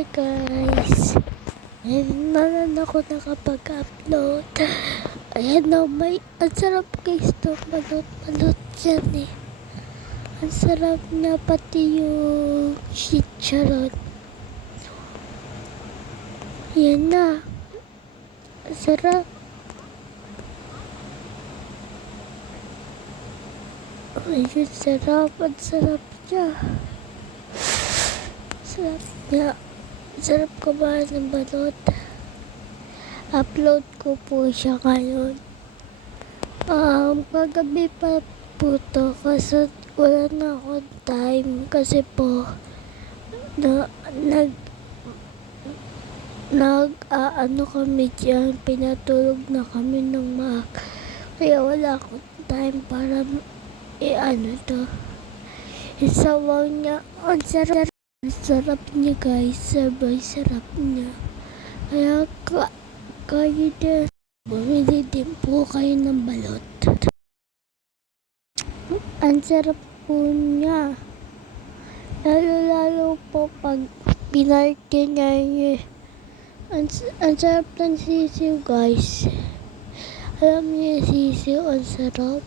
Hi guys! Ngayon na lang ako nakapag-upload. Ayan na, ang sarap guys to. Balot yan eh. Ang sarap na pati yung chicharon. Yan na. Ang sarap. Ayun, sarap. Ang sarap niya. Sarap niya. Sarap kumain ng balot. Upload ko po siya ngayon. Kagabi pa po to kasi wala na akong time kasi po ano kami dyan, pinatulog na kami ng maaga. Kaya wala akong time para to. Isawaw niya. Ang sarap niya guys. Sarap niya. Kaya kayo din. Bumili din po kayo ng balot. Ang sarap po niya. Lalo po pag pinarte niya yun. Ang sarap ng sisiw guys. Alam niyo yung sisiw, ang sarap.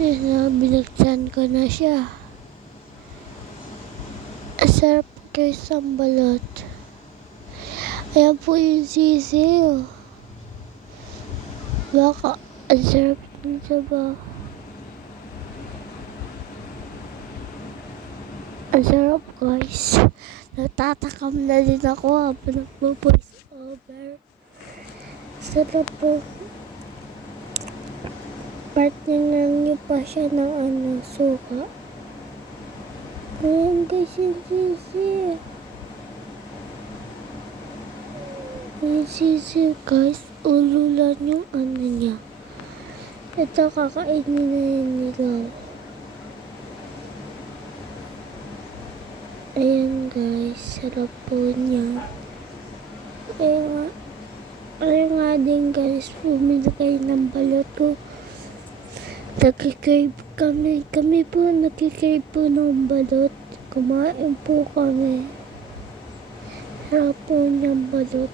Binagsan ko na siya. Ang sarap guys ang balot. Ayan po yung sisiw. Baka ang sarap nito ba? Ang sarap guys. Natatakam na din ako habang nagpo-voice over. Sarap po. Partneran niyo pa siya ng suka. Ayan guys yung sisiw. Yung sisiw guys, ululan yung niya. Ito kakainin na yun nilaw. Ayan guys, sarap po niya. Ayun nga din guys, bumili kayo ng balot ko. Nagkikrave kami po nagkikrave po ng balot. Kumain po kami. Sarap po niyang balot.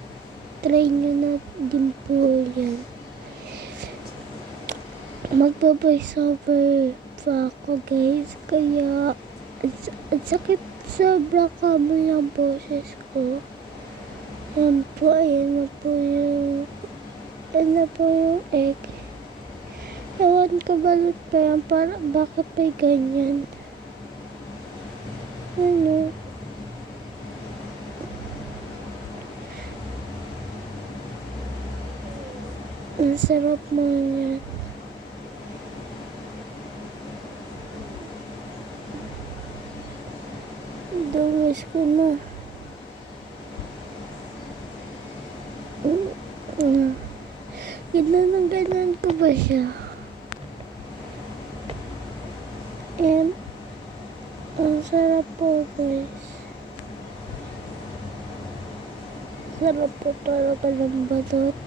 Try nyo na din po yan. Magpa-voice over pa ako guys. Kaya ang sakit, sobra kamo yung boses ko. Yan po, ayan na po yung egg. Ewan ka balot pa yan, bakit may ganyan? Ano? Ang sarap mo yan. Dungis ko na. Ganun ko ba siya? And ang sarap po guys. Sarap po talaga ng balot.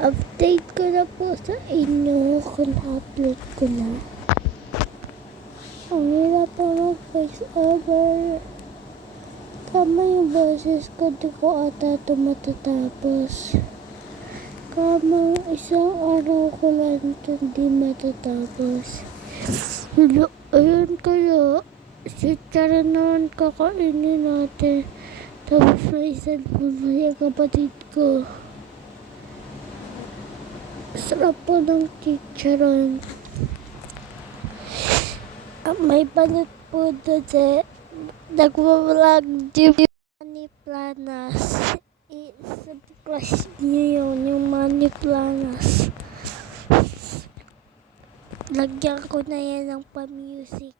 Update ko na po sa inyo kung upload ko na. Ang hirap po mag-voice over. Kama yung boses ko, di ko ata ito matatapos. Kama isang araw ko lang ito hindi matatapos. Ayun kaya, chicharon naman kakainin natin. Tapos may cellphone na yung kapatid ko. Sarap po ng chicharon. May balot po doon sa nagwawalag Money Planas. Subscribe niyo yun, yung Money Planas. Lagyan ko na yan ng pa-music.